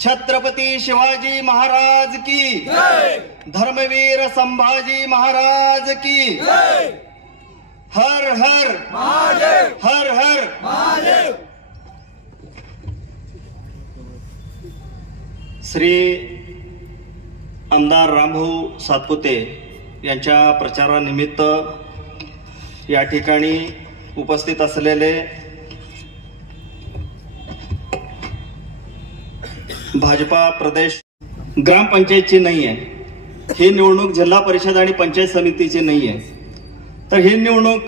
छत्रपती शिवाजी महाराज की जय, धर्मवीर संभाजी महाराज की जय, हर हर महादेव, हर हर महादेव। श्री आमदार रामभाऊ सातपुते यांच्या प्रचारानिमित्त या ठिकाणी उपस्थित असलेले भाजपा प्रदेश ग्रामपंचायतची नाही आहे ही निवडणूक, जिल्हा परिषद आणि पंचायत समितीची नाही आहे, तर ही निवडणूक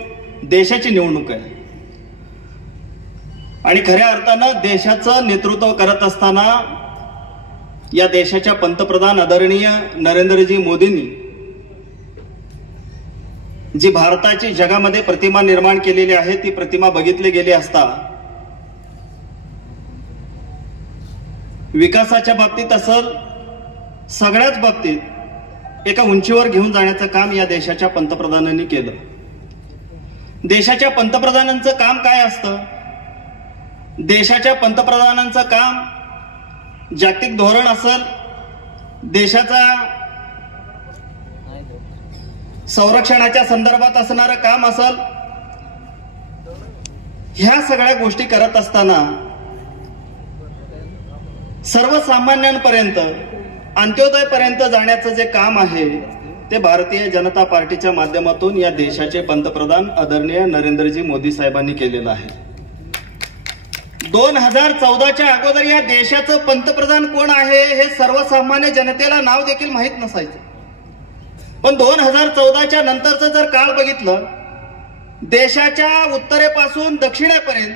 देशाची निवडणूक आहे। आणि खऱ्या अर्थानं देशाचं नेतृत्व करत असताना या देशाच्या पंतप्रधान आदरणीय नरेंद्रजी मोदींनी जी भारताची जगामध्ये प्रतिमा निर्माण केलेली आहे ती प्रतिमा बघितली गेली असता विकासाच्या बाबतीत असेल, सगळ्याच बाबतीत एका उंचीवर घेऊन जाण्याचं काम या देशाच्या पंतप्रधानांनी केलं। देशाच्या पंतप्रधानांचं काम काय असतं? देशाच्या पंतप्रधानांचं काम जागतिक धोरण असेल, देशाचा संरक्षणाच्या संदर्भात असणारं काम असेल, ह्या सगळ्या गोष्टी करत असताना सर्वसामान्यांपर्यंत, अंत्योदयपर्यंत जाण्याचं जे काम आहे ते भारतीय जनता पार्टीच्या माध्यमातून या देशाचे पंतप्रधान आदरणीय नरेंद्रजी मोदी साहेबांनी केलेलं आहे। 2014च्या अगोदर या देशाचं पंतप्रधान कोण आहे हे सर्वसामान्य जनतेला नाव देखील माहित नसायचं, पण 2014च्या नंतरचं जर काळ बघितलं, देशाच्या उत्तरेपासून दक्षिणेपर्यंत,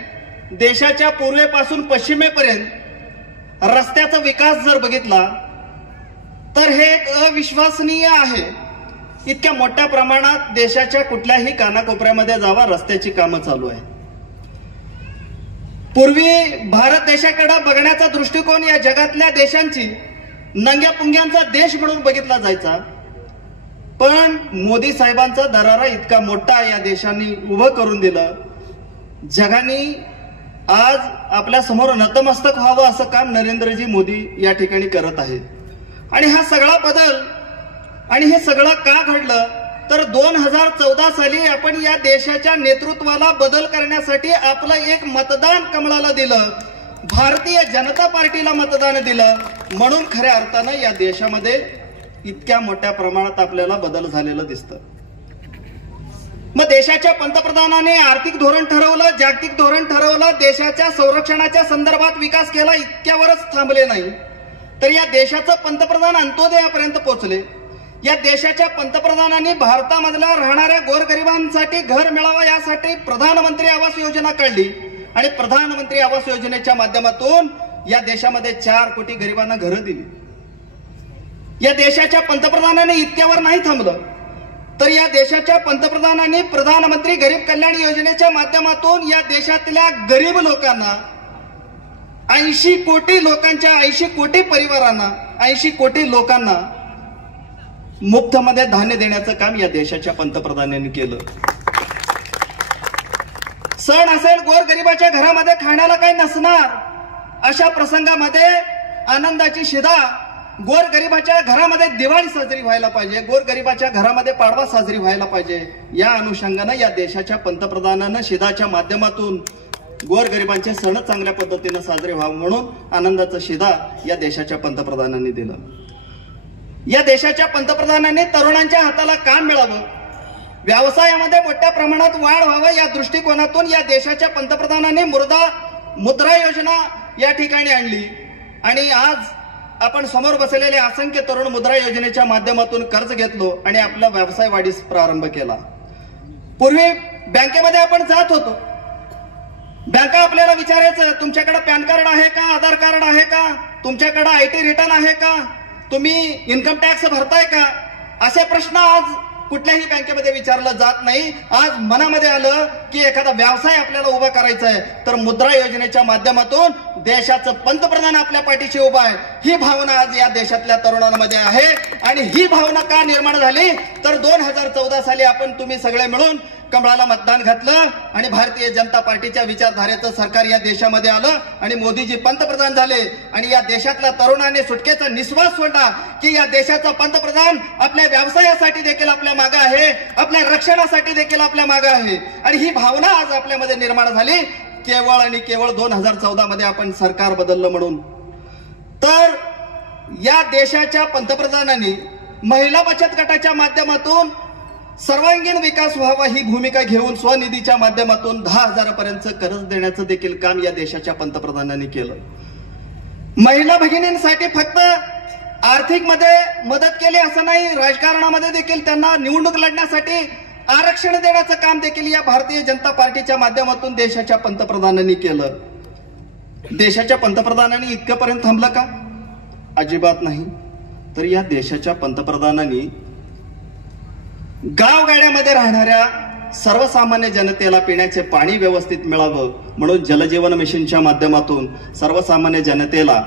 देशाच्या पूर्वेपासून पश्चिमेपर्यंत रस्त्याचा विकास जर बघितला तर हे एक अविश्वसनीय आहे। इतक्या मोठ्या प्रमाणात देशाच्या कुठल्याही कानाकोपऱ्यामध्ये जावा रस्त्याची कामं चालू आहे। पूर्वी भारत देशाकडे बघण्याचा दृष्टिकोन या जगातल्या देशांची नंग्या पुंग्यांचा देश म्हणून बघितला जायचा, पण मोदी साहेबांचा दरारा इतका मोठा या देशांनी उभं करून दिलं, जगाने आज आपल्या समोर नतमस्तक व्हावं असं काम नरेंद्रजी मोदी या ठिकाणी करत आहेत। आणि हा सगळा बदल आणि हे सगळं का घडलं तर 2014 साली आपण या देशाच्या नेतृत्वाला बदल करण्यासाठी आपलं एक मतदान कमळाला दिलं, भारतीय जनता पार्टीला मतदान दिलं, म्हणून खऱ्या अर्थानं या देशामध्ये इतक्या मोठ्या प्रमाणात आपल्याला बदल झालेला दिसतं। मग देशाच्या पंतप्रधानाने आर्थिक धोरण ठरवलं, जागतिक धोरण ठरवलं, देशाच्या संरक्षणाच्या संदर्भात विकास केला, इतक्यावरच थांबले नाही, तर या देशाचं पंतप्रधान अंत्योदयापर्यंत पोहोचले। या देशाच्या पंतप्रधानांनी भारतामधल्या राहणाऱ्या गोरगरिबांसाठी घर मिळावं यासाठी प्रधानमंत्री आवास योजना काढली आणि प्रधानमंत्री आवास योजनेच्या माध्यमातून या देशामध्ये 4 कोटी गरिबांना घरं दिली। या देशाच्या पंतप्रधानांनी इतक्यावर नाही थांबलं, तर या देशाच्या पंतप्रधानांनी प्रधानमंत्री गरीब कल्याण योजनेच्या माध्यमातून या देशातल्या गरीब लोकांना 80 कोटी लोकांच्या 80 कोटी परिवारांना 80 कोटी लोकांना मुफ्तमध्ये धान्य देण्याचं काम या देशाच्या पंतप्रधानांनी केलं। सण असेल, गोरगरिबाच्या घरामध्ये खाण्याला काही नसणार, अशा प्रसंगामध्ये आनंदाची शिदा, गोरगरिबाच्या घरामध्ये दिवाळी साजरी व्हायला पाहिजे, गोरगरिबाच्या घरामध्ये पाडवा साजरी व्हायला पाहिजे, या अनुषंगानं या देशाच्या पंतप्रधानांना शिदाच्या माध्यमातून गोरगरिबांचे सण चांगल्या पद्धतीने साजरे व्हावे म्हणून आनंदाचा शिदा या देशाच्या पंतप्रधानांनी दिला। या देशाच्या पंतप्रधानांनी तरुणांच्या हाताला काम मिळावं, व्यवसायामध्ये मोठ्या प्रमाणात वाढ व्हावं या दृष्टिकोनातून या देशाच्या पंतप्रधानांनी मुद्रा योजना या ठिकाणी आणली आणि आज आपण समोर बसलेले असंख्य तरुण मुद्रा योजनेच्या माध्यमातून कर्ज घेतलो आणि आपला व्यवसाय वाढीस प्रारंभ केला। पूर्वी बँकेमध्ये आपण जात होतो, बँका आपल्याला विचारायचं तुमच्याकडे पॅन कार्ड आहे का, आधार कार्ड आहे का, तुमच्याकडे IT रिटर्न आहे का, तुम्ही इन्कम टॅक्स भरताय का, असे प्रश्न आज कुठल्याही बँकेमध्ये विचारलं जात नाही। आज मनामध्ये आलं की एखादा व्यवसाय आपल्याला उभा करायचा आहे तर मुद्रा योजनेच्या माध्यमातून देशाचं पंतप्रधान आपल्या पाठीशी उभा आहे, ही भावना आज या देशातल्या तरुणांमध्ये आहे। आणि ही भावना का निर्माण झाली तर 2014 साली आपण तुम्ही सगळे मिळून कमळाला मतदान घातलं आणि भारतीय जनता पार्टीच्या विचारधारेचं सरकार या देशामध्ये आलं आणि मोदीजी पंतप्रधान झाले आणि या देशातल्या तरुणांनी सुटकेचा निश्वास सोडला की या देशाचा पंतप्रधान आपल्या व्यवसायासाठी देखील आपल्या मागे आहे, आपल्या रक्षणासाठी देखील आपल्या मागे आहे. आणि ही भावना आज आपल्यामध्ये निर्माण झाली केवळ आणि केवळ 2014 मध्ये आपण सरकार बदललं म्हणून. तर या देशाच्या पंतप्रधानांनी महिला बचत गटाच्या माध्यमातून सर्वांगीण विकास व्हावा ही भूमिका घेऊन स्वनिधीच्या माध्यमातून 10,000 पर्यंत कर्ज देण्याचं देखील काम या देशाच्या पंतप्रधानांनी केलं. महिला भगिनींसाठी फक्त आर्थिक मध्ये मदत केली असं नाही, राजकारणामध्ये देखील त्यांना निवडणूक लढण्यासाठी आरक्षण देण्याचं काम देखील या भारतीय जनता पार्टीच्या माध्यमातून देशाच्या पंतप्रधानांनी केलं. देशाच्या पंतप्रधानांनी इतकंपर्यंत थांबलं का? अजिबात नाही. तर या देशाच्या पंतप्रधानांनी गावगाड्यामध्ये राहणाऱ्या सर्वसामान्य जनतेला पिण्याचे पाणी व्यवस्थित मिळावं म्हणून जलजीवन मिशनच्या माध्यमातून सर्वसामान्य जनतेला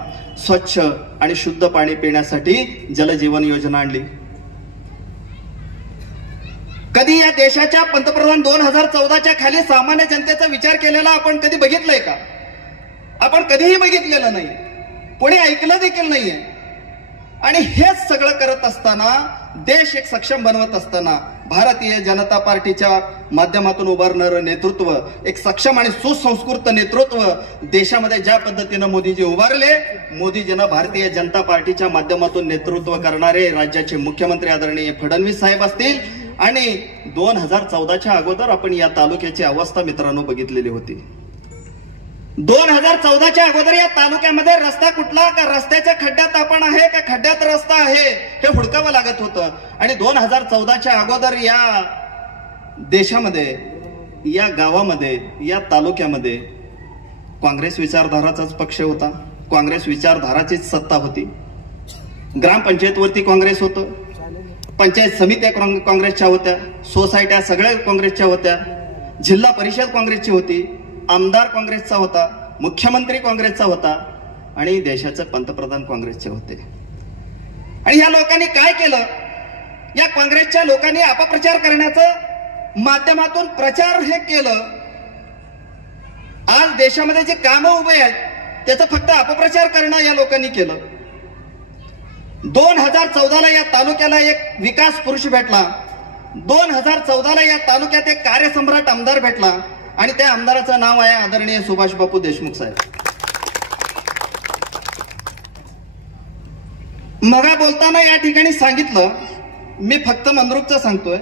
स्वच्छ आणि शुद्ध पाणी पिण्यासाठी जलजीवन योजना आणली. कधी या देशाच्या पंतप्रधान 2014च्या खाली सामान्य जनतेचा विचार केलेला आपण कधी बघितलंय का? आपण कधीही बघितलेलं नाही, कोणी ऐकलं देखील नाहीये. आणि हेच सगळं करत असताना, देश एक सक्षम बनवत असताना भारतीय जनता पार्टीच्या माध्यमातून उभारणारं नेतृत्व, एक सक्षम आणि सुसंस्कृत नेतृत्व देशामध्ये ज्या पद्धतीनं मोदीजी उभारले, मोदीजींना भारतीय जनता पार्टीच्या माध्यमातून नेतृत्व करणारे राज्याचे मुख्यमंत्री आदरणीय फडणवीस साहेब असतील. आणि 2014च्या अगोदर आपण या तालुक्याची अवस्था मित्रांनो बघितलेली होती. 2014च्या अगोदर या तालुक्यामध्ये रस्ता कुठला, का रस्त्याच्या खड्ड्यात आपण आहे का खड्ड्यात रस्ता आहे हे हुडकावं लागत होतं. आणि 2014च्या अगोदर या देशामध्ये, या गावामध्ये, या तालुक्यामध्ये काँग्रेस विचारधाराचाच पक्ष होता, काँग्रेस विचारधाराचीच सत्ता होती. ग्रामपंचायतवरती काँग्रेस होतं, पंचायत समित्या काँग्रेसच्या होत्या, सोसायट्या सगळ्या काँग्रेसच्या होत्या, जिल्हा परिषद काँग्रेसची होती, आमदार काँग्रेसचा होता, मुख्यमंत्री काँग्रेसचा होता आणि देशाचे पंतप्रधान काँग्रेसचे होते. आणि या लोकांनी काय केलं? या काँग्रेसच्या लोकांनी अपप्रचार करण्याचं माध्यमातून प्रचार हे केलं. आज देशामध्ये जे कामं उभे आहेत त्याचं फक्त अपप्रचार करणं या लोकांनी केलं. 2014ला या तालुक्याला एक विकास पुरुष भेटला, 2014ला या तालुक्यात एक कार्यसम्राट आमदार भेटला आणि त्या आमदाराचं नाव आहे आदरणीय सुभाष बापू देशमुख साहेब. मग बोलताना या ठिकाणी सांगितलं, मी फक्त मंद्रुपचं सांगतोय,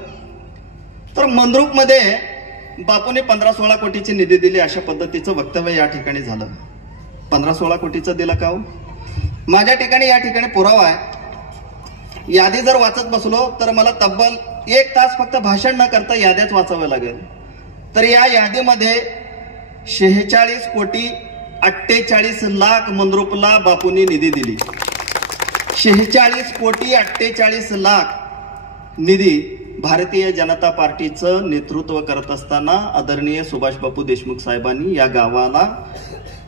तर मंद्रुपमध्ये बापूने 15-16 कोटीची निधी दिली अशा पद्धतीचं वक्तव्य या ठिकाणी झालं. 15-16 कोटीचं दिलं का हो? माझ्या ठिकाणी या ठिकाणी पुरावा आहे. यादी जर वाचत बसलो तर मला तब्बल 1 तास फक्त भाषण न करता याद्याच वाचावं लागेल. तर या यादीमध्ये 46 कोटी 48 लाख मंद्रुपला बापूंनी निधी दिली. 46 कोटी 48 लाख निधी भारतीय जनता पार्टीचं नेतृत्व करत असताना आदरणीय सुभाष बापू देशमुख साहेबांनी या गावाला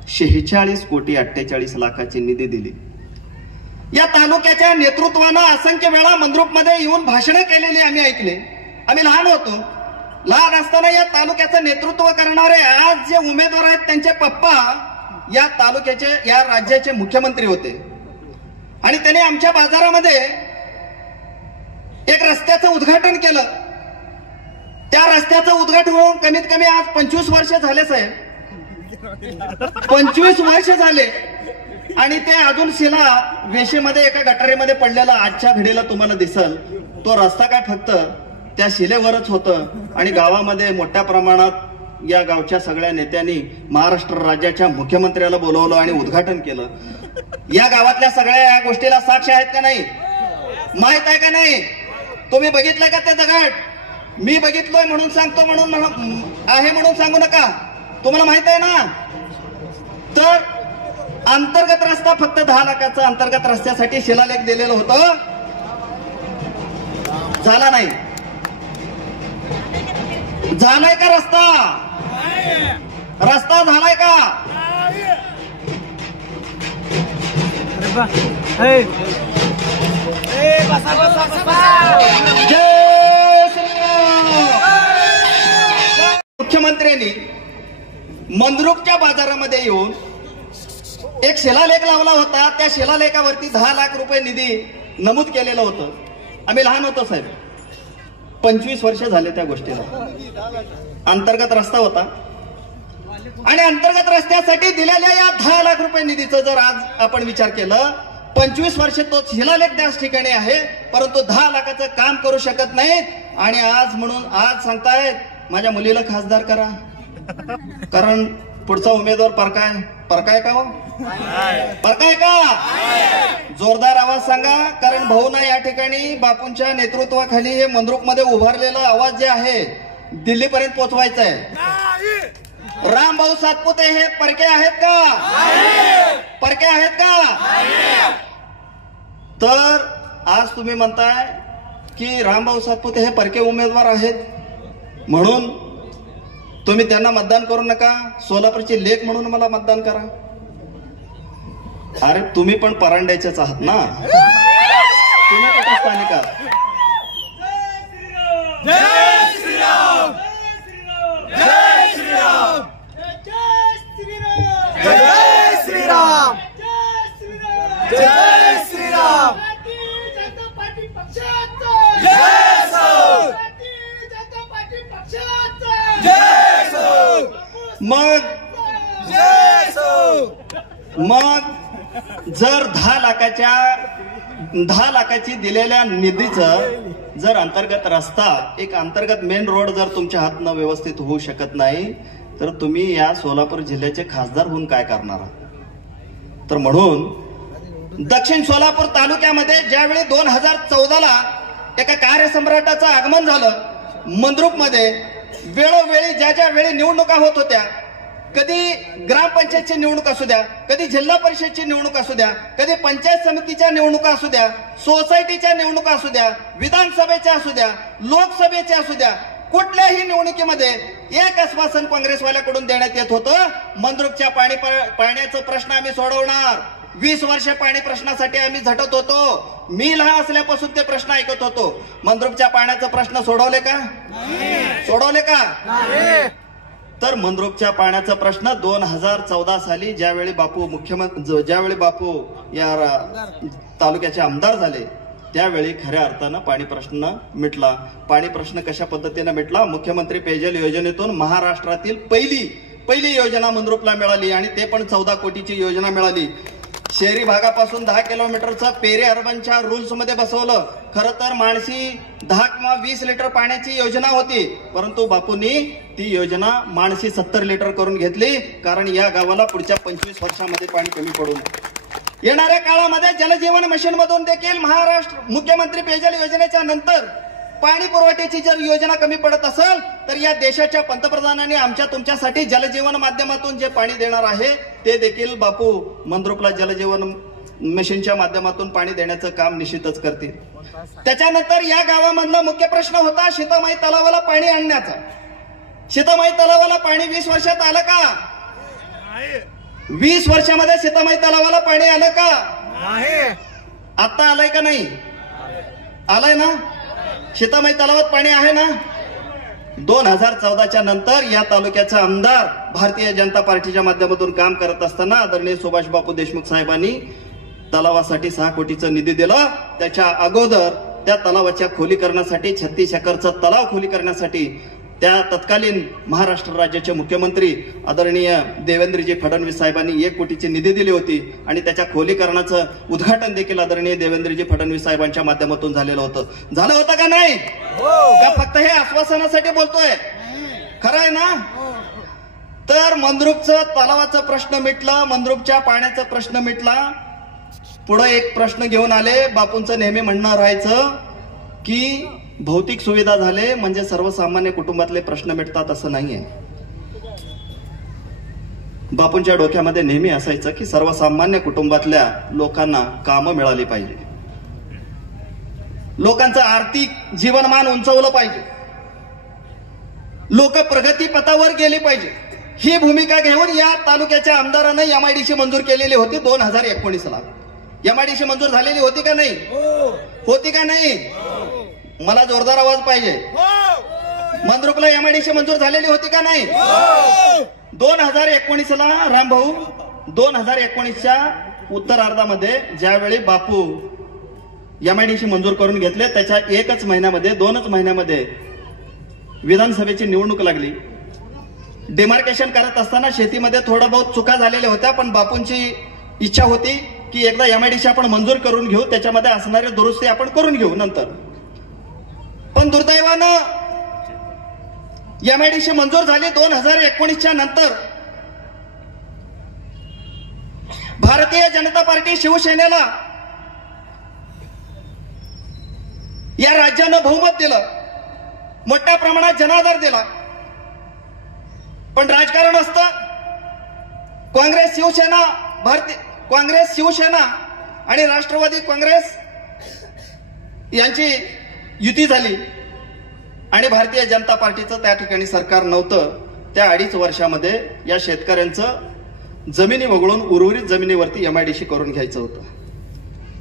46 कोटी 48 लाखाची निधी दिली. या तालुक्याच्या नेतृत्वानं असंख्य वेळा मंद्रुपमध्ये येऊन भाषणं केलेली आम्ही ऐकले. आम्ही लहान होतो. लहान असताना या तालुक्याचं नेतृत्व करणारे आज जे उमेदवार आहेत त्यांचे पप्पा या तालुक्याचे, या राज्याचे मुख्यमंत्री होते. आणि त्याने आमच्या बाजारामध्ये एक रस्त्याचं उद्घाटन केलं. त्या रस्त्याचं उद्घाटन होऊन कमीत कमी आज 25 वर्ष झाले साहेब, 25 वर्ष झाले. आणि ते अजून शिला वेशीमध्ये एका गटारीमध्ये पडलेला आजच्या घडीला तुम्हाला दिसल. तो रस्ता काय फक्त त्या शिलेवरच होतं. आणि गावामध्ये मोठ्या प्रमाणात या गावच्या सगळ्या नेत्यांनी महाराष्ट्र राज्याच्या मुख्यमंत्र्याला बोलवलं आणि उद्घाटन केलं. या गावातल्या सगळ्या या गोष्टीला साक्ष आहेत का नाही? माहित आहे का नाही? तुम्ही बघितलंय का ते दगड? मी बघितलोय म्हणून सांगतो, म्हणून आहे म्हणून सांगू नका. तुम्हाला माहित आहे ना? तर अंतर्गत रस्ता फक्त 10 लाखाचा अंतर्गत रस्त्यासाठी शिलालेख दिलेलं होतं, झाला नाही. झालाय का रस्ता? रस्ता झालाय का? जय श्रीराम. अधिकाऱ्यांनी मंद्रुपच्या बाजारामध्ये येऊन एक शिलालेख लावला होता. त्या शिलालेखावरती 10 लाख रुपये निधी नमूद केलेलं होतं. आम्ही लहान होतो साहेब, 25 वर्ष झाले त्या गोष्टीला. अंतर्गत रस्ता होता आणि अंतर्गत रस्त्यासाठी दिलेल्या या 10 लाख रुपये निधीचं जर आज आपण विचार केलं, 25 वर्ष तो शिलालेख त्याच ठिकाणी आहे, परंतु 10 लाखाचं काम करू शकत नाहीत. आणि आज म्हणून आज सांगतायत माझ्या मुलीला खासदार करा, कारण पुढचा उमेदवार परकाय का हो, परकाय का? जोरदार आवाज सांगा, कारण भाऊ ना या ठिकाणी बापूंच्या नेतृत्वाखाली हे मंद्रुपमध्ये उभारलेला आवाज जे आहे दिल्लीपर्यंत पोहोचवायचा आहे. रामभाऊ सातपुते हे परके आहेत का? परके आहेत का? तर आज तुम्ही म्हणताय की रामभाऊ सातपुते हे परके उमेदवार आहेत म्हणून तुम्ही त्यांना मतदान करू नका, सोलापूरची लेक म्हणून मला मतदान करा. अरे तुम्ही पण परांड्याचेच आहात ना, तुम्ही कुठे स्थानिक आहात? जय श्रीराम, जय श्रीराम, जय श्रीराम, जय श्रीराम, जनता पार्टी पक्षाचा जय सो, जनता पार्टी पक्षाचा जय सो, मग जय सो. जर 10 लाखाची दिलेल्या निधीचं जर अंतर्गत रस्ता, एक अंतर्गत मेन रोड जर तुमच्या हातनं व्यवस्थित होऊ शकत नाही, तर तुम्ही या सोलापूर जिल्ह्याचे खासदार होऊन काय करणार? तर म्हणून दक्षिण सोलापूर तालुक्यामध्ये ज्यावेळी 2014ला एका कार्यसम्राटाचं आगमन झालं मंद्रुपमध्ये, वेळोवेळी ज्या वेळी निवडणुका होत होत्या, कधी ग्रामपंचायतची निवडणूक असू द्या, कधी जिल्हा परिषदची निवडणूक असू द्या, कधी पंचायत समितीच्या निवडणुका असू द्या, सोसायटीच्या निवडणुका असू द्या, विधानसभेच्या असू द्या, लोकसभेच्या असू द्या, कुठल्याही निवडणुकीमध्ये एक आश्वासन काँग्रेसवाल्याकडून देण्यात येत होतं, मंद्रुपच्या पाण्याचा प्रश्न आम्ही सोडवणार. 20 वर्ष पाणी प्रश्नासाठी आम्ही झटत होतो. मी लहान असल्यापासून ते प्रश्न ऐकत होतो. मंद्रुपच्या पाण्याचा प्रश्न सोडवले का? सोडवले का? तर मंद्रुपच्या पाण्याचा प्रश्न 2014 साली ज्यावेळी बापू या तालुक्याचे आमदार झाले, त्यावेळी खऱ्या अर्थानं पाणी प्रश्न मिटला. पाणी प्रश्न कशा पद्धतीने मिटला? मुख्यमंत्री पेयजल योजनेतून महाराष्ट्रातील पहिली योजना मंद्रुपला मिळाली आणि ते पण 14 कोटीची योजना मिळाली. शहरी भागापासून 10 किलोमीटरचं पेरे अर्बनच्या रूल्स मध्ये बसवलं. खरं तर माणसी 10 किंवा 20 लिटर पाण्याची योजना होती, परंतु बापूंनी ती योजना माणसी 70 लिटर करून घेतली, कारण या गावाला पुढच्या 25 वर्षामध्ये पाणी कमी पडू नये. येणाऱ्या काळामध्ये जलजीवन मिशन मधून देखील महाराष्ट्र मुख्यमंत्री पेयजल योजनेच्या नंतर पाणी पुरवठ्याची जर योजना कमी पडत असेल, तर या देशाच्या पंतप्रधानांनी आमच्या तुमच्यासाठी जलजीवन माध्यमातून जे पाणी देणार आहे ते देखील बापू मंद्रुपला जलजीवन मिशनच्या माध्यमातून पाणी देण्याचं काम निश्चितच करतील. त्याच्यानंतर या गावामधला मुख्य प्रश्न होता सीतामाई तलावाला पाणी आणण्याचा. सीतामाई तलावाला पाणी 20 वर्षात आलं का? 20 वर्षामध्ये सीतामाई तलावाला पाणी आलं का? आता आलंय का नाही? आलंय ना? सीतामाई तलावात पाणी आहे ना? 2014च्या नंतर या तालुक्याचा आमदार भारतीय जनता पार्टीच्या माध्यमातून काम करत असताना आदरणीय सुभाष बापू देशमुख साहेबांनी तलावासाठी 6 कोटीचा निधी दिला. त्याच्या अगोदर त्या तलावाच्या खोलीकरणासाठी 36 एकरचा तलाव खोली करण्यासाठी त्या तत्कालीन महाराष्ट्र राज्याचे मुख्यमंत्री आदरणीय देवेंद्रजी फडणवीस साहेबांनी 1 कोटीची निधी दिली होती आणि त्याच्या खोलीकरणाचं उद्घाटन देखील आदरणीय देवेंद्रजी फडणवीस साहेबांच्या माध्यमातून झालेलं होतं का नाही? का फक्त हे आश्वासनासाठी बोलतोय? खरं आहे ना? तर मंद्रुपचं तलावाचा प्रश्न मिटला, मंद्रुपच्या पाण्याचा प्रश्न मिटला. पुढे एक प्रश्न घेऊन आले. बापूंचं नेहमी म्हणणं राहायचं की भौतिक सुविधा झाले म्हणजे सर्वसामान्य कुटुंबातले प्रश्न मिटतात, असं नाहीये. बापूंच्या डोक्यामध्ये नेहमी असायचं की सर्वसामान्य कुटुंबातल्या लोकांना कामं मिळाली पाहिजे, लोकांचं आर्थिक जीवनमान उंचावलं पाहिजे, लोक प्रगती पथावर गेली पाहिजे. ही भूमिका घेऊन या तालुक्याच्या आमदारानं एमआयडीसी मंजूर केलेली होती 2019ला. एमआयडीसी मंजूर झालेली होती का नाही? होती का नाही? मला जोरदार आवाज पाहिजे. मंद्रुपला एमआयडीसी मंजूर झालेली होती का नाही? 2019ला रामभाऊ 2019च्या उत्तरार्धामध्ये ज्यावेळी बापू एमआयडीसी मंजूर करून घेतले, त्याच्या 2 महिन्यामध्ये विधानसभेची निवडणूक लागली. डिमार्केशन करत असताना शेतीमध्ये थोडं बहुत चुका झालेल्या होत्या, पण बापूंची इच्छा होती की एकदा एमआयडीसी आपण मंजूर करून घेऊ, त्याच्यामध्ये असणारे दुरुस्ती आपण करून घेऊ नंतर. पण दुर्दैवानं एमआयडीसी मंजूर झाली 2019च्या नंतर. भारतीय जनता पार्टी शिवसेनेला या राज्यानं बहुमत दिलं, मोठ्या प्रमाणात जनाधार दिला. पण राजकारण असतं. काँग्रेस शिवसेना आणि राष्ट्रवादी काँग्रेस यांची युती झाली आणि भारतीय जनता पार्टीचं त्या ठिकाणी सरकार नव्हतं. त्या 2.5 वर्षामध्ये या शेतकऱ्यांचं जमिनी वगळून उर्वरित जमिनीवरती एमआयडीसी करून घ्यायचं होतं.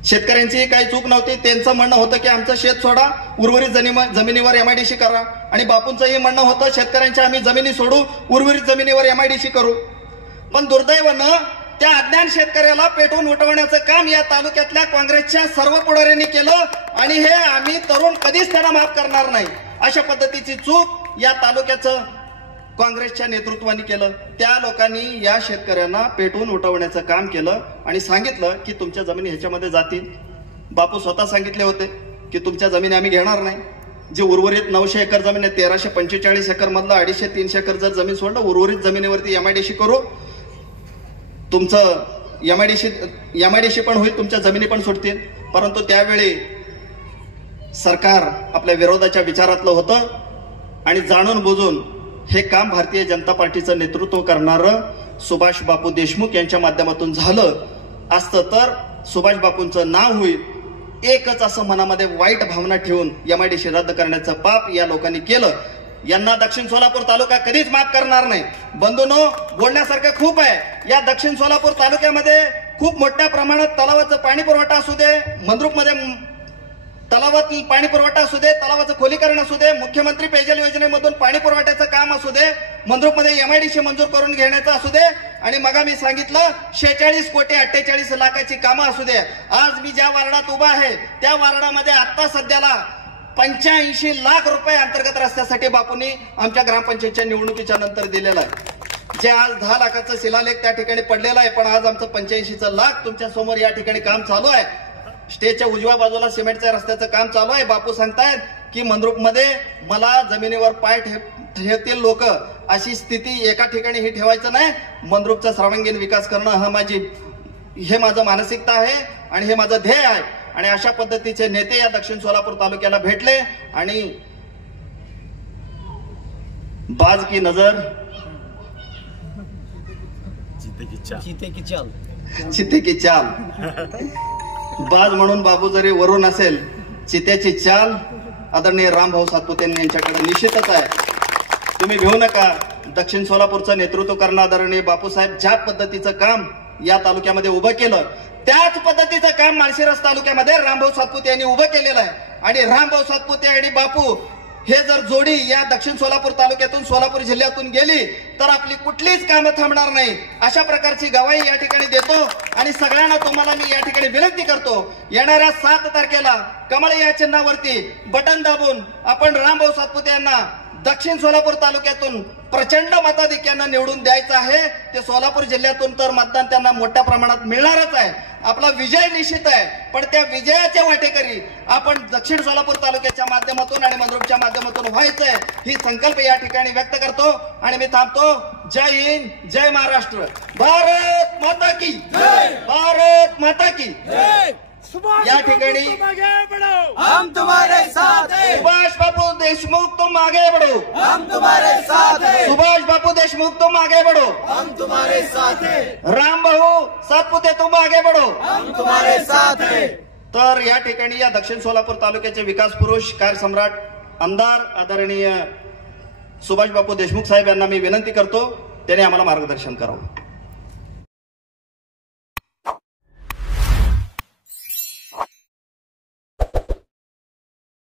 शेतकऱ्यांची काही चूक नव्हती. त्यांचं म्हणणं होतं की आमचं शेत सोडा, उर्वरित जमिनीवर एमआयडीसी करा. आणि बापूंचंही म्हणणं होतं शेतकऱ्यांच्या आम्ही जमिनी सोडू, उर्वरित जमिनीवर एमआयडीसी करू. पण दुर्दैवानं त्या अज्ञान शेतकऱ्याला पेटवून उठवण्याचं काम या तालुक्यातल्या काँग्रेसच्या सर्व पुढाऱ्यांनी केलं आणि हे आम्ही तरुण कधीच त्यांना माफ करणार नाही. अशा पद्धतीची चूक या तालुक्याचं काँग्रेसच्या नेतृत्वाने केलं. त्या लोकांनी या शेतकऱ्यांना पेटवून उठवण्याचं काम केलं आणि सांगितलं की तुमच्या जमिनी ह्याच्यामध्ये जातील. बापू स्वतः सांगितले होते की तुमच्या जमिनी आम्ही घेणार नाही. जे उर्वरित 900 एकर जमीन आहे, 1345 एकर मधलं 250-300 एकर जर जमीन सोडलं, उर्वरित जमिनीवरती एमआयडीसी करू, तुमचं एमआयडीसी पण होईल, तुमच्या जमिनी पण सुटतील. परंतु त्यावेळी सरकार आपल्या विरोधाच्या विचारातलं होतं आणि जाणून बुजून हे काम भारतीय जनता पार्टीचं नेतृत्व करणारं सुभाष बापू देशमुख यांच्या माध्यमातून झालं असतं तर सुभाष बापूंचं नाव होईल. एकच असं मनामध्ये वाईट भावना ठेवून एमआयडीसी रद्द करण्याचं पाप या लोकांनी केलं. यांना दक्षिण सोलापूर तालुका कधीच माफ करणार नाही. बंधूंनो, बोलण्यासारखं खूप आहे. या दक्षिण सोलापूर तालुक्यामध्ये खूप मोठ्या प्रमाणात तलावाचं पाणी पुरवठा असू दे, मंद्रुपमध्ये तलावातील पाणी पुरवठा असू दे, तलावाचं खोलीकरण असू दे, मुख्यमंत्री पेयजल योजनेमधून पाणी पुरवठ्याचं काम असू दे, मंद्रुपमध्ये एमआयडीसी मंजूर करून घेण्याचं असू दे, आणि मग मी सांगितलं 46 कोटी 48 लाखाची कामं असू दे. आज मी ज्या वार्डात उभा आहे त्या वार्डामध्ये आता सध्याला 85 लाख रुपये अंतर्गत रस्त्यासाठी बापूंनी आमच्या ग्रामपंचायतच्या निवडणुकीच्या नंतर दिलेलं आहे. जे आज 10 लाखाचं शिलालेख त्या ठिकाणी पडलेला आहे, पण आज आमचं 85 लाख तुमच्या समोर या ठिकाणी काम चालू आहे. स्टेजच्या उजव्या बाजूला सिमेंटच्या रस्त्याचं काम चालू आहे. बापू सांगतायत की मंद्रुपमध्ये मला जमिनीवर पाय ठेवतील लोक, अशी स्थिती एका ठिकाणी ही ठेवायचं नाही. मंद्रुपचा सर्वांगीण विकास करणं हे माझं मानसिकता आहे आणि हे माझं ध्येय आहे. आणि अशा पद्धतीचे नेते या दक्षिण सोलापूर तालुक्याला भेटले आणि बाज की नजर चिते की चाल बाज म्हणून बाबू जरी वरून असेल, चित्याची चाल आदरणीय रामभाऊ सातपुते यांच्याकडे निश्चितच आहे. तुम्ही घेऊ नका. दक्षिण सोलापूरचं नेतृत्व करणारे आदरणीय बापूसाहेब ज्या पद्धतीचं काम या तालुक्यामध्ये उभं केलं, त्याच पद्धतीचं काम माळशिरस तालुक्यामध्ये रामभाऊ सातपुते यांनी उभं केलेलं आहे. आणि रामभाऊ सातपुते आणि बापू हे जर जोडी या दक्षिण सोलापूर तालुक्यातून सोलापूर जिल्ह्यातून गेली तर आपली कुठलीच कामं थांबणार नाही. अशा प्रकारची गवाही या ठिकाणी देतो आणि सगळ्यांना तुम्हाला मी या ठिकाणी विनंती करतो, येणाऱ्या 7 तारखेला कमळ या चिन्हावरती बटन दाबून आपण रामभाऊ सातपुते यांना दक्षिण सोलापूर तालुक्यातून प्रचंड मताधिक्यानं निवडून द्यायचं आहे. ते सोलापूर जिल्ह्यातून तर मतदान त्यांना मोठ्या प्रमाणात मिळणारच आहे. आपला विजय निश्चित आहे, पण त्या विजयाच्या वाटेकरी आपण दक्षिण सोलापूर तालुक्याच्या माध्यमातून आणि मंद्रुपच्या माध्यमातून व्हायचंय, ही संकल्प या ठिकाणी व्यक्त करतो आणि मी थांबतो. जय हिंद, जय महाराष्ट्र, भारत माता की जय, भारत माता की जय. या ठिकाणी हम तुम्हारे साथ हैं. सुभाष बापू देशमुख तुम आगे बढ़ो, हम तुम्हारे साथ हैं. सुभाष बापू देशमुख तुम आगे बढ़ो, हम तुम्हारे साथ हैं. रामभाऊ सातपुते तुम आगे बढ़ो, हम तुम्हारे साथ हैं. तर या ठिकाणी या दक्षिण सोलापूर तालुक्याचे विकास पुरुष, कार्यसम्राट, आमदार आदरणीय सुभाष बापू देशमुख साहेब यांना मी विनंती करतो, त्यांनी आम्हाला मार्गदर्शन करावं.